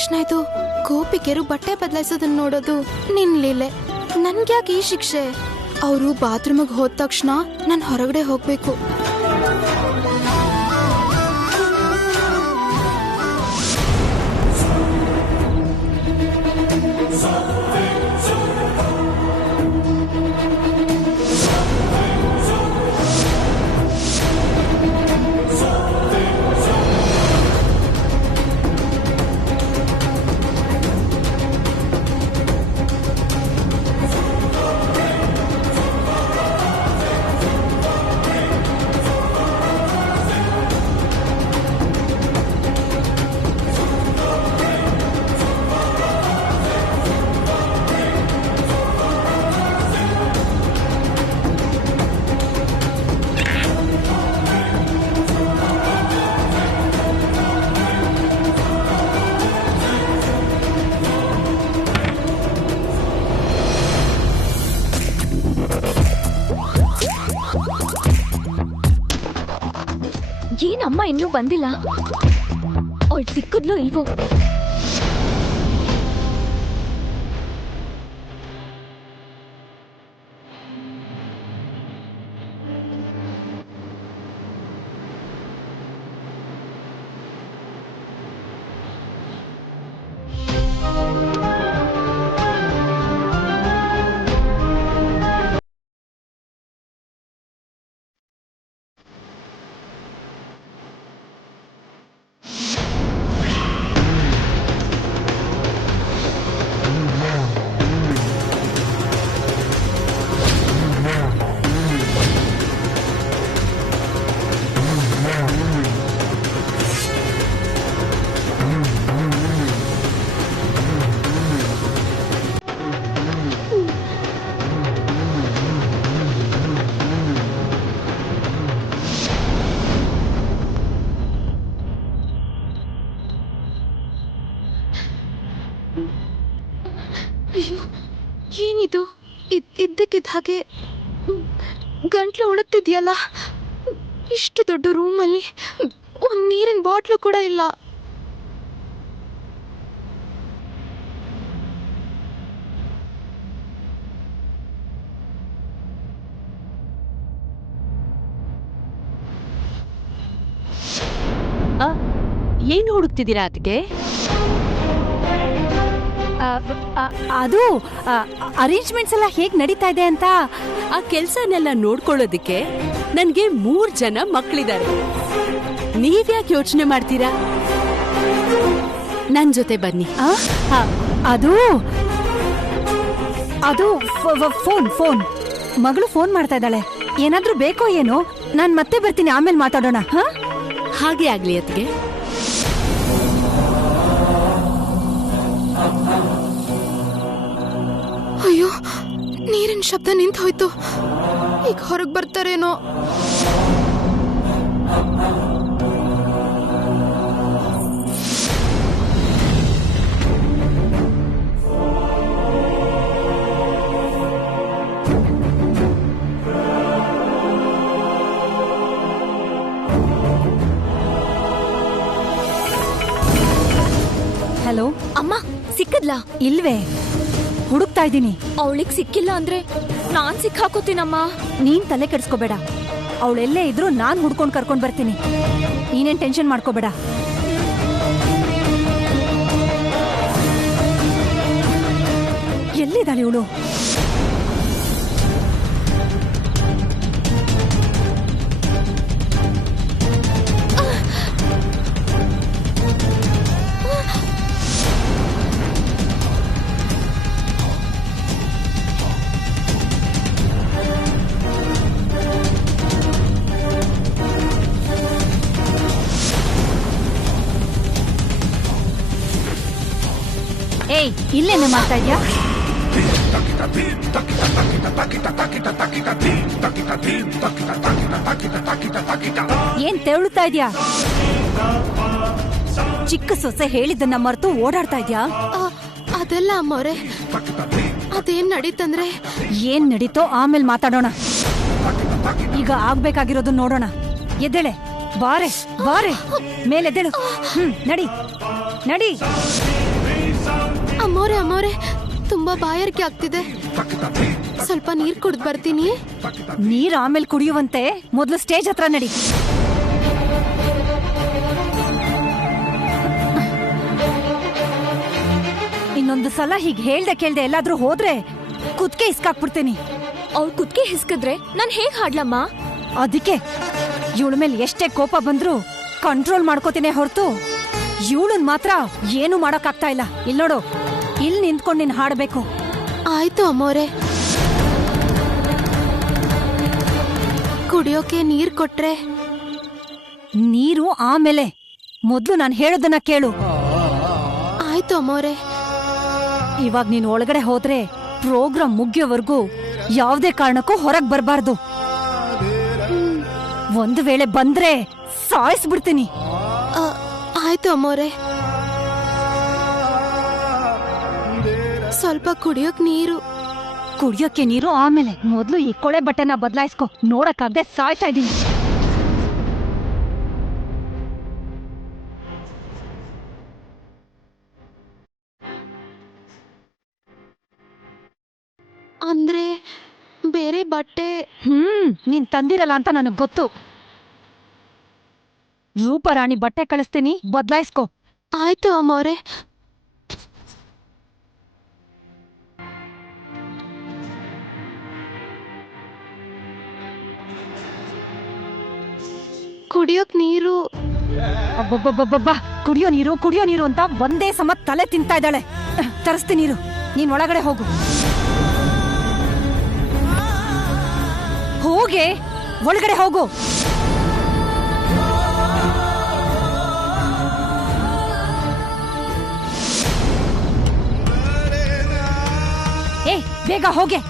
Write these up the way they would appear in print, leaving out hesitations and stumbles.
ಕೃಷ್ಣ ಇದು? ಗೋಪಿಕೆರು ಬಟ್ಟೆ ಬದಲಾಯಿಸೋದನ್ನ ನೋಡೋದು ನಿನ್ಲಿಲೆ. ನನ್ಗ್ಯಾಕೆ ಈ ಶಿಕ್ಷೆ? ಅವರು ಬಾತ್ರೂಮಿಗೆ ಹೋದ ತಕ್ಷಣ ನಾನು ಹೊರಗಡೆ ಹೋಗ್ಬೇಕು. ಏನಮ್ಮ ಇನ್ನೂ ಬಂದಿಲ್ಲ? ಅವಳು ಸಿಕ್ಕದ್ಲು ಇಲ್ವೋ? ಅಯ್ಯೋ, ಏನಿದು? ಇದ್ದಕ್ಕಿದ್ದ ಹಾಗೆ ಗಂಟ್ಲು ಉಳುತ್ತಿದ್ಯಲ್ಲ. ಇಷ್ಟು ದೊಡ್ಡ ರೂಮಲ್ಲಿ ಒಂದು ನೀರಿನ ಬಾಟ್ಲು ಕೂಡ ಇಲ್ಲ. ಏನು ಹುಡುಕ್ತಿದ್ದೀರಾ ಅದಕ್ಕೆ? ಅದು ಅರೇಂಜ್ಮೆಂಟ್ಸ್ ಎಲ್ಲ ಹೇಗ್ ನಡೀತಾ ಇದೆ ಅಂತ. ಆ ಕೆಲ್ಸನೆಲ್ಲ ನೋಡ್ಕೊಳ್ಳೋದಿಕ್ಕೆ ನನ್ಗೆ 3 ಜನ ಮಕ್ಕಳಿದ್ದಾರೆ. ನೀವ್ಯಾಕೆ ಯೋಚನೆ ಮಾಡ್ತೀರಾ? ನನ್ ಜೊತೆ ಬನ್ನಿ. ಅದು ಅದು ಫೋನ್ ಮಗಳು ಫೋನ್ ಮಾಡ್ತಾ ಇದ್ದಾಳೆ. ಏನಾದ್ರೂ ಬೇಕೋ ಏನೋ? ನಾನ್ ಮತ್ತೆ ಬರ್ತೀನಿ, ಆಮೇಲೆ ಮಾತಾಡೋಣ. ಹಾಗೆ ಆಗ್ಲಿ ಅತ್ಗೆ. ಅಯ್ಯೋ, ನೀರಿನ ಶಬ್ದ ನಿಂತು ಹೋಯ್ತು. ಈಗ ಹೊರಗೆ ಬರ್ತಾರೇನೋ. ಹಲೋ ಅಮ್ಮ, ಸಿಕ್ಕದ್ಲಾ? ಇಲ್ವೇ, ಹುಡುಕ್ತಾ ಇದ್ದೀನಿ. ಅವಳಿಗೆ ಸಿಕ್ಕಿಲ್ಲ ಅಂದ್ರೆ ನಾನ್ ಸಿಕ್ಕಾಕೋತೀನಮ್ಮ. ನೀನ್ ತಲೆ ಕೆಡ್ಸ್ಕೋಬೇಡ. ಅವಳೆಲ್ಲೇ ಇದ್ರು ನಾನ್ ಹುಡ್ಕೊಂಡ್ ಕರ್ಕೊಂಡ್ ಬರ್ತೀನಿ. ನೀನೇನ್ ಟೆನ್ಷನ್ ಮಾಡ್ಕೋಬೇಡ. ಎಲ್ಲಿದ್ದಾಳೆ ಇವಳು? ಏಯ್, ಇಲ್ಲೇನೆ ಮಾಡ್ತಾ ಇದ್ಯಾ? ಏನ್ ತೆವಳುತ್ತಾ ಇದ್ಯಾ? ಚಿಕ್ಕ ಸೊಸೆ ಹೇಳಿದ್ದನ್ನ ಮರೆತು ಓಡಾಡ್ತಾ ಇದ್ಯಾ? ಅದೆಲ್ಲ ಅಮ್ಮವ್ರೆ, ಅದೇನ್ ನಡೀತಂದ್ರೆ. ಏನ್ ನಡೀತೋ ಆಮೇಲೆ ಮಾತಾಡೋಣ. ಈಗ ಆಗ್ಬೇಕಾಗಿರೋದು ನೋಡೋಣ. ಎದ್ದೇಳೆ, ಬಾರೆ ಬಾರೆ, ಮೇಲೆದ್ದೇಳು. ನಡಿ ನಡಿ. ಅಮ್ಮೋರೆ ತುಂಬಾ ಬಾಯಾರಿಕೆ ಆಗ್ತಿದೆ, ಸ್ವಲ್ಪ ನೀರ್ ಕುಡ್ದು ಬರ್ತೀನಿ. ನೀರ್ ಆಮೇಲೆ ಕುಡಿಯುವಂತೆ ಮೊದ್ಲು ಸ್ಟೇಜ್ ಹತ್ರ ನಡಿ. ಇನ್ನೊಂದು ಸಲ ಹೀಗ್ ಹೇಳ್ದೆ ಕೇಳ್ದೆ ಎಲ್ಲಾದ್ರೂ ಹೋದ್ರೆ ಕುದ್ಕೆ ಇಸ್ಕಾಕ್ಬಿಡ್ತೀನಿ. ಅವ್ಳ್ ಕುದ್ಕೆ ಹಿಸ್ಕಿದ್ರೆ ನಾನ್ ಹೇಗ್ ಹಾಡ್ಲಮ್ಮ? ಅದಕ್ಕೆ ಇವಳ ಮೇಲೆ ಎಷ್ಟೇ ಕೋಪ ಬಂದ್ರು ಕಂಟ್ರೋಲ್ ಮಾಡ್ಕೋತೀನಿ ಹೊರತು ಇವಳನ್ ಮಾತ್ರ ಏನು ಮಾಡಕ್ಕಾಗ್ತಾ ಇಲ್ಲ. ಇಲ್ ನೋಡು, ಇಲ್ಲಿ ನಿಂತ್ಕೊಂಡು ನೀನ್ ಹಾಡ್ಬೇಕು. ಆಯ್ತು ಅಮ್ಮೋರೆ. ಕುಡಿಯೋಕೆ ನೀರ್ ಕೊಟ್ರೆ? ನೀರು ಆಮೇಲೆ, ಮೊದ್ಲು ನಾನು ಹೇಳೋದನ್ನ ಕೇಳು. ಆಯ್ತು ಅಮ್ಮೋರೆ. ಇವಾಗ ನೀನು ಒಳಗಡೆ ಹೋದ್ರೆ ಪ್ರೋಗ್ರಾಮ್ ಮುಗಿಯೋವರೆಗೂ ಯಾವುದೇ ಕಾರಣಕ್ಕೂ ಹೊರಗ್ ಬರಬಾರ್ದು. ಒಂದು ವೇಳೆ ಬಂದ್ರೆ ಸಾಯಿಸ್ಬಿಡ್ತೀನಿ. ಆಯ್ತು ಅಮ್ಮೋರೆ. ಸ್ವಲ್ಪ ಕುಡಿಯೋಕ್ ನೀರು. ಕುಡಿಯೋಕೆ ನೀರು ಆಮೇಲೆ, ಮೊದ್ಲು ಈ ಕೊಳೆ ಬಟ್ಟೆನ ಬದಲಾಯಿಸ್ಕೊ. ನೋಡಕ್ಕಾಗ್ದೆ ಸಾಯ್ತಾ ಇದೀನಿ. ಅಂದ್ರೆ ಬೇರೆ ಬಟ್ಟೆ? ನೀನ್ ತಂದಿರಲ್ಲ ಅಂತ ನನಗ್ ಗೊತ್ತು. ರೂಪರಾಣಿ ಬಟ್ಟೆ ಕಳಿಸ್ತೀನಿ, ಬದಲಾಯಿಸ್ಕೊ. ಆಯ್ತು ಅಮ್ಮೋರೆ. ಕುಡಿಯೋಕ್ ನೀರು? ಅಬ್ಬಬ್ಬಬ್ಬಬ್ಬ, ಕುಡಿಯೋ ನೀರು ಅಂತ ಒಂದೇ ಸಮ ತಲೆ ತಿಂತಾ ಇದ್ದಾಳೆ. ತರಿಸ್ತೀನಿ ನೀರು, ನೀನ್ ಒಳಗಡೆ ಹೋಗು. ಹೋಗೆ, ಒಳಗಡೆ ಹೋಗು. ಏ, ಬೇಗ ಹೋಗೆ.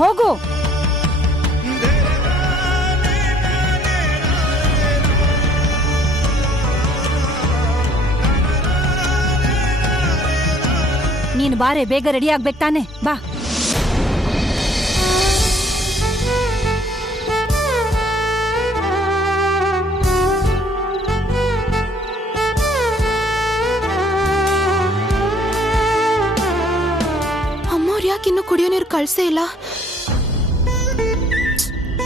ಹೋಗು. ನೀನು ಬಾರೆ, ಬೇಗ ರೆಡಿ ಆಗ್ಬೇಕು ತಾನೆ, ಬಾ. ಅಮ್ಮವ್ರು ಯಾಕಿನ್ನು ಕುಡಿಯೋ ನೀರು ಕಳ್ಸೇ ಇಲ್ಲ?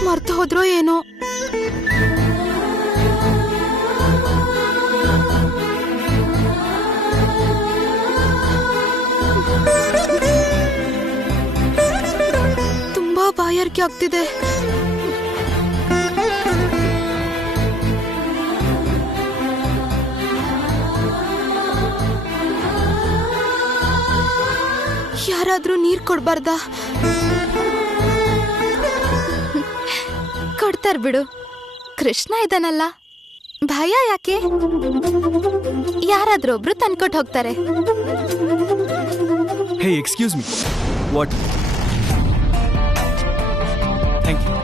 ಮರ್ತು ಹೋದ್ರೋ ಏನೋ. ತುಂಬಾ ಬಾಯಾರಿಕೆ ಆಗ್ತಿದೆ. ಯಾರಾದ್ರೂ ನೀರ್ ಕೊಡ್ಬಾರ್ದಾ? ಕೊಡ್ತಾರ ಬಿಡು, ಕೃಷ್ಣ ಇದಾನಲ್ಲ, ಭಯ ಯಾಕೆ? ಯಾರಾದ್ರೂ ಒಬ್ರು ತಂದ್ಕೊಟ್ಟು ಹೋಗ್ತಾರೆ. ಹೇ, excuse me. What? Thank you.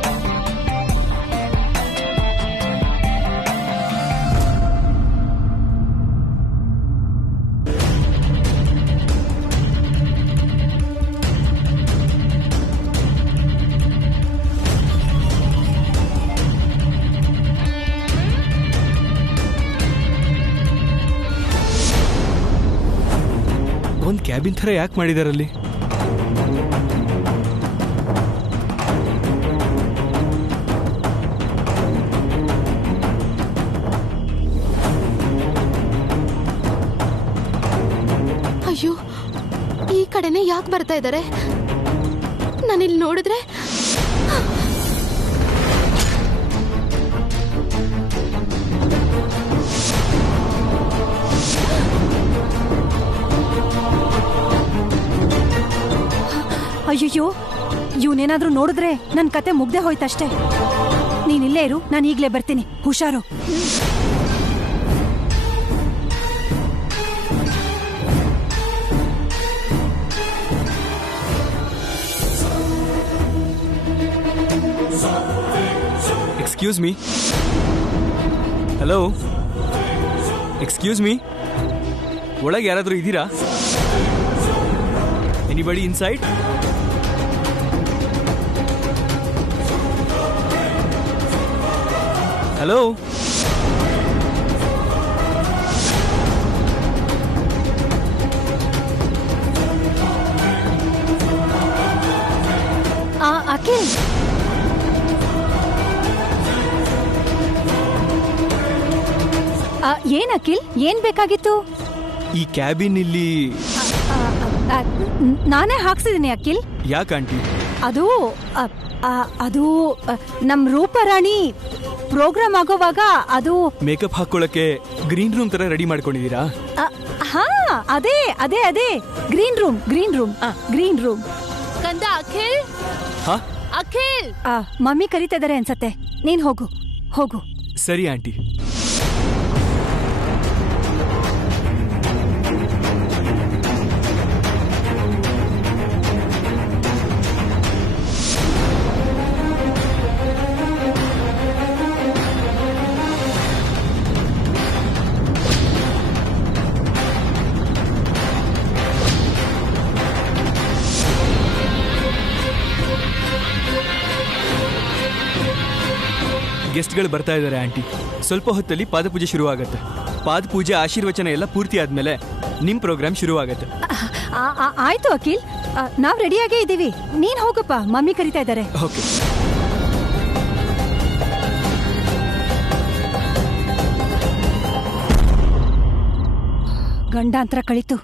ಒಂದು ಕ್ಯಾಬಿನ್ ಥರ ಯಾಕೆ ಮಾಡಿದಾರಲ್ಲಿ? ಅಯ್ಯೋ, ಈ ಕಡೆನೆ ಯಾಕೆ ಬರ್ತಾ ಇದ್ದಾರೆ? ನಾನಿಲ್ಲಿ ನೋಡಿದ್ರೆ ಅಯ್ಯಯ್ಯೋ, ಇವನೇನಾದ್ರೂ ನೋಡಿದ್ರೆ ನನ್ ಕತೆ ಮುಗ್ದೆ ಹೋಯ್ತಷ್ಟೇ. ನೀನಿಲ್ಲೇ ಇರು, ನಾನು ಈಗ್ಲೇ ಬರ್ತೀನಿ. ಹುಷಾರು. Excuse me. Hello, excuse me. ಒಳಗೆ ಯಾರಾದರೂ ಇದ್ದೀರಾ? Anybody inside? ಹಲೋ. ಅಖಿಲ್, ಏನ್ ಅಖಿಲ್, ಏನ್ ಬೇಕಾಗಿತ್ತು? ಈ ಕ್ಯಾಬಿನ್ ಇಲ್ಲಿ ನಾನೇ ಹಾಕ್ಸಿದೀನಿ ಅಖಿಲ್. ಯಾಕೆ ಆಂಟಿ? ಅದು ಅದು ನಮ್ ರೂಪರಾಣಿ ಪ್ರೋಗ್ರಾಮ್ ಆಗೋವಾಗ ಅದು ಮೇಕಪ್ ಹಾಕೊಳ್ಳಕ್ಕೆ ಗ್ರೀನ್ ರೂಮ್ ತರ ರೆಡಿ ಮಾಡ್ಕೊಂಡಿದೀರಾ? ಹಾ, ಅದೇ ಅದೇ ಅದೇ green room, green room, green room. ಕಂದ ಅಖಿಲ್, ಹಾ ಅಖಿಲ್. ಮಮ್ಮಿ ಕರೀತಾ ಇದಾರೆ ಅನ್ಸತ್ತೆ, ನೀನ್ ಹೋಗು ಹೋಗು. ಸರಿ ಆಂಟಿ. ಗೆಸ್ಟ್ಗಳು ಬರ್ತಾ ಇದ್ದಾರೆ ಆಂಟಿ. ಸ್ವಲ್ಪ ಹೊತ್ತಲ್ಲಿ ಪಾದಪೂಜೆ ಶುರುವಾಗತ್ತೆ. ಪಾದಪೂಜೆ ಆಶೀರ್ವಚನ ಎಲ್ಲ ಪೂರ್ತಿ ಆದ್ಮೇಲೆ ನಿಮ್ ಪ್ರೋಗ್ರಾಮ್ ಶುರುವಾಗತ್ತೆ. ಆಯ್ತು ಅಖಿಲ್, ನಾವ್ ರೆಡಿಯಾಗೇ ಇದೀವಿ. ನೀನ್ ಹೋಗಪ್ಪ, ಮಮ್ಮಿ ಕರೀತಾ ಇದ್ದಾರೆ. ಓಕೆ. ಗಂಡಾಂತರ ಕಳಿತು.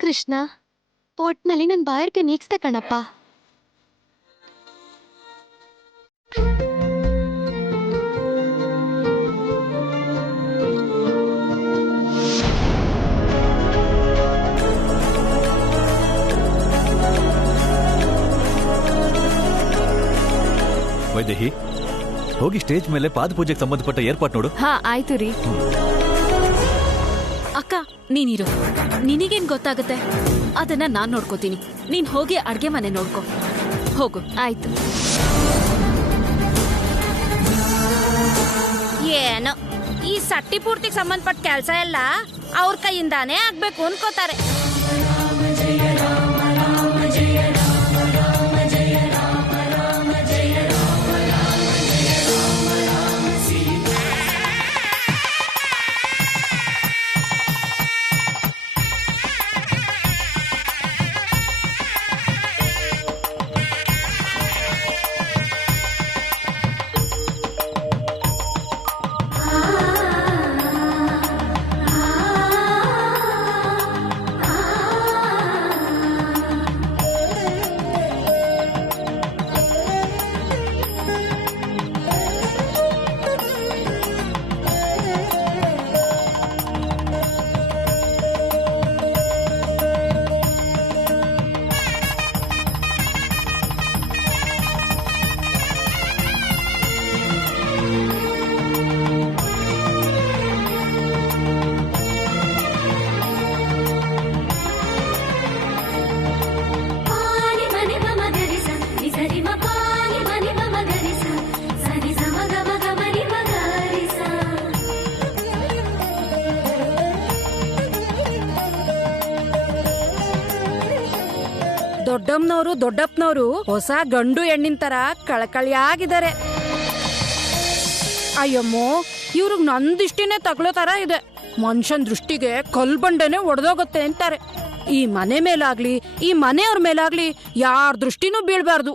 ಕೃಷ್ಣ, ಒಟ್ನಲ್ಲಿ ನನ್ ಬಾಯರ್ಗೆ ನೀಗ್ಸ್ದೆ ಕಣಪ್ಪ. ವೈದೇಹಿ, ಹೋಗಿ ಸ್ಟೇಜ್ ಮೇಲೆ ಪಾದಪೂಜೆಗೆ ಸಂಬಂಧಪಟ್ಟ ಏರ್ಪಾಟ್ ನೋಡು. ಹಾ ಆಯ್ತು ರೀ. ಅಕ್ಕ ನೀನಿರು, ನಿನಗೇನ್ ಗೊತ್ತಾಗತ್ತೆ? ಅದನ್ನ ನಾನ್ ನೋಡ್ಕೋತೀನಿ. ನೀನ್ ಹೋಗಿ ಅಡ್ಗೆ ಮನೆ ನೋಡ್ಕೊ ಹೋಗು. ಆಯ್ತು. ಏನೋ ಈ ಸಟ್ಟಿ ಪೂರ್ತಿಗೆ ಸಂಬಂಧಪಟ್ಟ ಕೆಲಸ ಎಲ್ಲ ಅವ್ರ ಕೈಯಿಂದಾನೇ ಆಗ್ಬೇಕು ಅನ್ಕೋತಾರೆ. ದೊಡ್ಡಮ್ಮನವರು ದೊಡ್ಡಪ್ಪನವರು ಹೊಸ ಗಂಡು ಹೆಣ್ಣಿನ ತರ ಕಳಕಳಿಯಾಗಿದ್ದಾರೆ. ಅಯ್ಯಮ್ಮೋ, ಇವ್ರಿಗೆ ನನ್ ದೃಷ್ಟಿನೇ ತಗೊಳ್ಳೋ ತರ ಇದೆ. ಮನುಷ್ಯನ್ ದೃಷ್ಟಿಗೆ ಕಲ್ಬಂಡೆನೆ ಒಡೆದೋಗುತ್ತೆ ಅಂತಾರೆ. ಈ ಮನೆ ಮೇಲಾಗ್ಲಿ, ಈ ಮನೆಯವ್ರ ಮೇಲಾಗ್ಲಿ ಯಾರ ದೃಷ್ಟಿನೂ ಬೀಳ್ಬಾರ್ದು.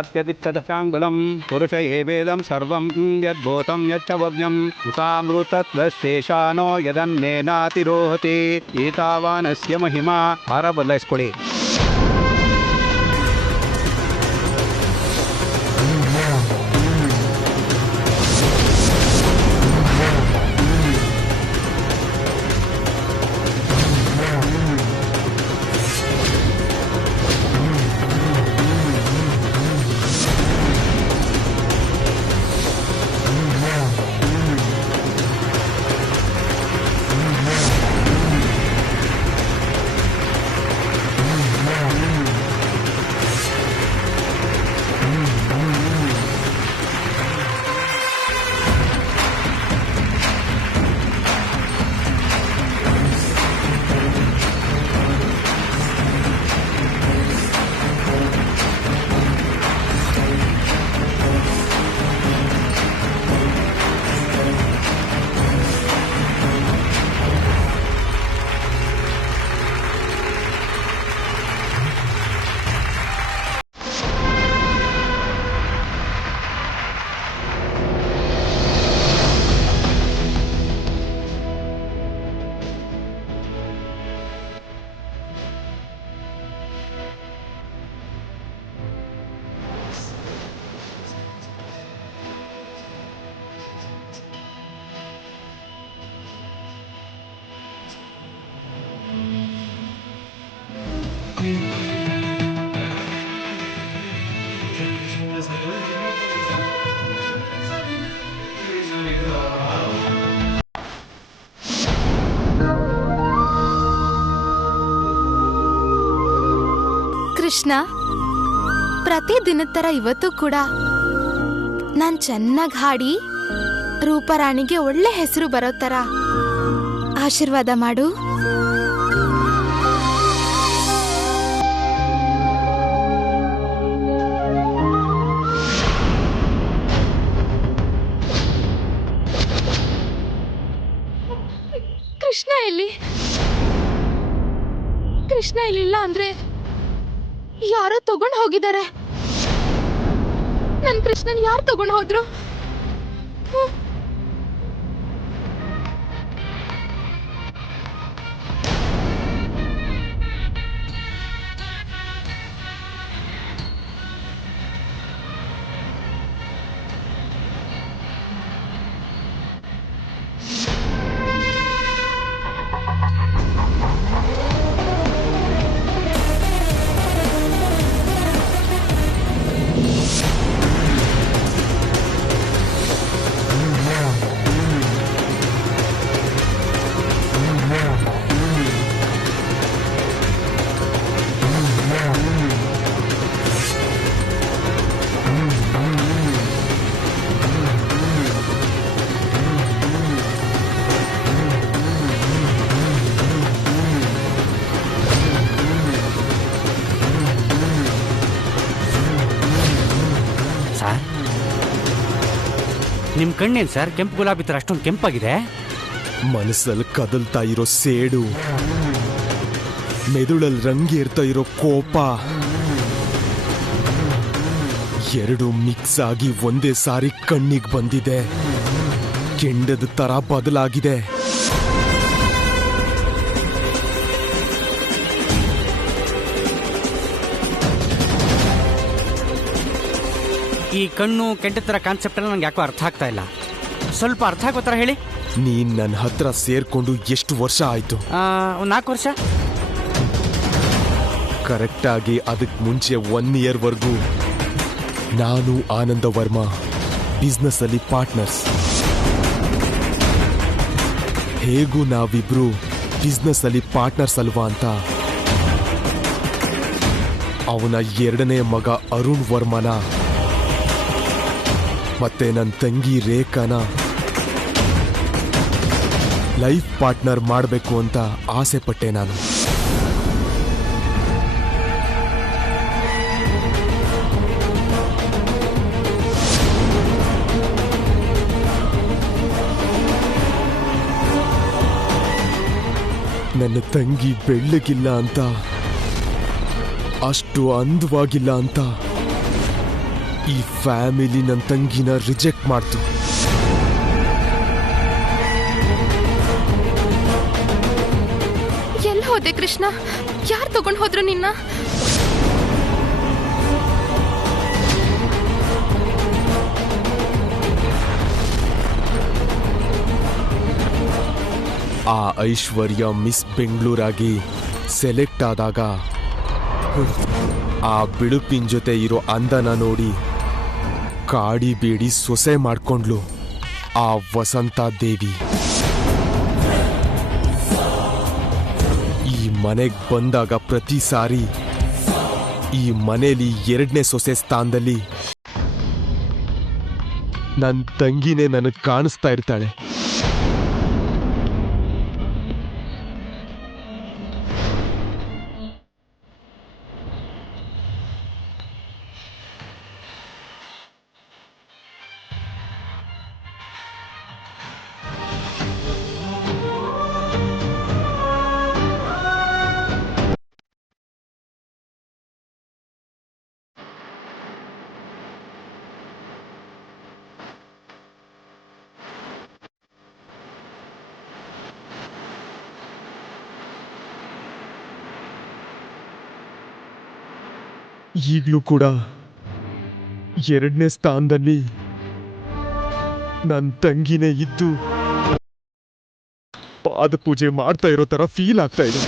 ಅತ್ಯಧಿಷ್ಠಾಂಗುಲಂ ಪುರುಷ ಏವೇದಂ ಸರ್ವಂ ಯದ್ಭೂತಂ ಯಚ್ಚ ವಜ್ಞಂ ಉತಾಮೃತತ್ವಶೇಷಾನೋ ಯದನ್ನೇನಾತಿರೋಹತಿ ಏತಾವಾನಸ್ಯ ಮಹಿಮಾ ಭಾರ ಬದಲಾಯಿಸ್ಕೊಳ್ಳಿ. ಕೃಷ್ಣ, ಪ್ರತಿದಿನದ ತರ ಇವತ್ತು ಕೂಡ ನಾನ್ ಚೆನ್ನಾಗಿ ಹಾಡಿ ರೂಪರಾಣಿಗೆ ಒಳ್ಳೆ ಹೆಸರು ಬರೋ ತರ ಆಶೀರ್ವಾದ ಮಾಡು. ಕೃಷ್ಣ ಎಲ್ಲಿ? ಕೃಷ್ಣ ಇಲ್ಲಿಲ್ಲ ಅಂದ್ರೆ ಯಾರೋ ತಗೊಂಡ್ ಹೋಗಿದ್ದಾರೆ. ನನ್ ಕೃಷ್ಣನ್ ಯಾರು ತಗೊಂಡ್ ಹೋದ್ರು? ನಿಮ್ ಕಣ್ಣೇನ್ ಸರ್ ಕೆಂಪು ಗುಲಾಬಿ ತರ ಅಷ್ಟೊಂದು ಕೆಂಪಾಗಿದೆ? ಮನಸ್ಸಲ್ಲಿ ಕದಲ್ತಾ ಇರೋ ಸೇಡು, ಮೆದುಳಲ್ಲಿ ರಂಗೇರ್ತಾ ಇರೋ ಕೋಪ ಎರಡು ಮಿಕ್ಸ್ ಆಗಿ ಒಂದೇ ಸಾರಿ ಕಣ್ಣಿಗೆ ಬಂದಿದೆ. ಕೆಂಡದ ತರ ಬದಲಾಗಿದೆ. ಈ ಕಣ್ಣು ಕೆಂಡ ತರ ಕಾನ್ಸೆಪ್ಟ್ ಎಲ್ಲ ನಂಗೆ ಯಾಕೋ ಅರ್ಥ ಆಗ್ತಾ ಇಲ್ಲ. ಸ್ವಲ್ಪ ಅರ್ಥ ಆಗೋ ತರ ಹೇಳಿ. ನೀನ್ ನನ್ನ ಹತ್ರ ಸೇರ್ಕೊಂಡು ಎಷ್ಟು ವರ್ಷ ಆಯ್ತು? 4 ವರ್ಷ. ಕರೆಕ್ಟ್ ಆಗಿ ಅದಕ್ಕೆ ಮುಂಚೆ 1 ಇಯರ್ ವರ್ಗೂ ನಾನು ಆನಂದ ವರ್ಮಾ ಬಿಸ್ನೆಸ್ ಅಲ್ಲಿ ಪಾರ್ಟ್ನರ್ಸ್. ಹೇಗೂ ನಾವಿಬ್ರು ಬಿಸ್ನೆಸ್ ಅಲ್ಲಿ ಪಾರ್ಟ್ನರ್ಸ್ ಅಲ್ವಾ ಅಂತ ಅವನ 2ನೇ ಮಗ ಅರುಣ್ ವರ್ಮನ ಮತ್ತೆ ನನ್ನ ತಂಗಿ ರೇಖಾನ ಲೈಫ್ ಪಾರ್ಟ್ನರ್ ಮಾಡಬೇಕು ಅಂತ ಆಸೆ ಪಟ್ಟೆ ನಾನು. ನನ್ನ ತಂಗಿ ಬೆಳ್ಳಗಿಲ್ಲ ಅಂತ, ಅಷ್ಟು ಅಂದವಾಗಿಲ್ಲ ಅಂತ ಈ ಫ್ಯಾಮಿಲಿ ನನ್ನ ತಂಗಿನ ರಿಜೆಕ್ಟ್ ಮಾಡ್ತು. ಎಲ್ಲ ಹೋದೆ ಕೃಷ್ಣ? ಯಾರು ತಗೊಂಡ್ ಹೋದ್ರು ನಿನ್ನ? ಆ ಐಶ್ವರ್ಯ ಮಿಸ್ ಬೆಂಗಳೂರಾಗಿ ಸೆಲೆಕ್ಟ್ ಆದಾಗ ಆ ಬಿಳುಪಿನ ಜೊತೆ ಇರೋ ಅಂದನ ನೋಡಿ ಕಾಡಿ ಬೇಡಿ ಸೊಸೆ ಮಾಡ್ಕೊಂಡ್ಲು ಆ ವಸಂತ ದೇವಿ. ಈ ಮನೆಗೆ ಬಂದಾಗ ಪ್ರತಿ ಸಾರಿ ಈ ಮನೇಲಿ 2ನೇ ಸೊಸೆ ಸ್ಥಾನದಲ್ಲಿ ನನ್ನ ತಂಗಿನೇ ನನಗೆ ಕಾಣಿಸ್ತಾ ಇರ್ತಾಳೆ. ಈಗಲೂ ಕೂಡ 2ನೇ ಸ್ಥಾನದಲ್ಲಿ ನನ್ನ ತಂಗಿನೇ ಇದ್ದು ಪಾದ ಪೂಜೆ ಮಾಡ್ತಾ ಇರೋ ತರ ಫೀಲ್ ಆಗ್ತಾ ಇದೆ.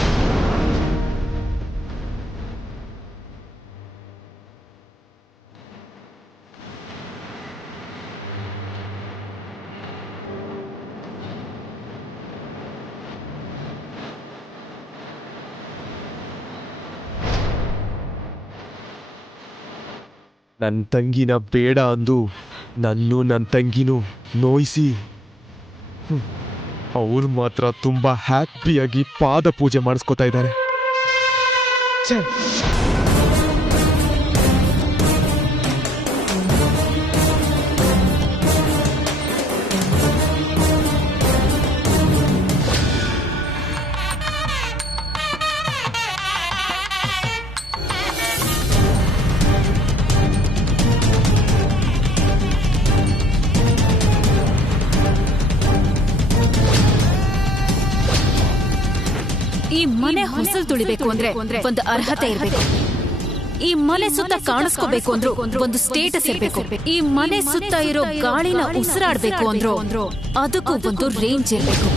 ನನ್ನ ತಂಗಿನ ಬೇಡ ಅಂದು ನನ್ನ ತಂಗಿನೂ ನೋಯಿಸಿ ಅವ್ರು ಮಾತ್ರ ತುಂಬಾ ಹ್ಯಾಪಿಯಾಗಿ ಪಾದ ಪೂಜೆ ಮಾಡಿಸ್ಕೊತಾ ಇದ್ದಾರೆ. ಈ ಮನೆ ಹೊಸಲು ತುಳಿಬೇಕು ಅಂದ್ರೆ ಒಂದು ಅರ್ಹತೆ ಇರಬೇಕು. ಈ ಮನೆ ಸುತ್ತ ಕಾಣಿಸ್ಕೋಬೇಕು ಅಂದ್ರು ಒಂದು ಸ್ಟೇಟಸ್ ಇರಬೇಕು. ಈ ಮನೆ ಸುತ್ತ ಇರೋ ಗಾಳಿನ ಉಸಿರಾಡ್ಬೇಕು ಅಂದ್ರು ಅದಕ್ಕೂ ಒಂದು ರೇಂಜ್ ಇರಬೇಕು.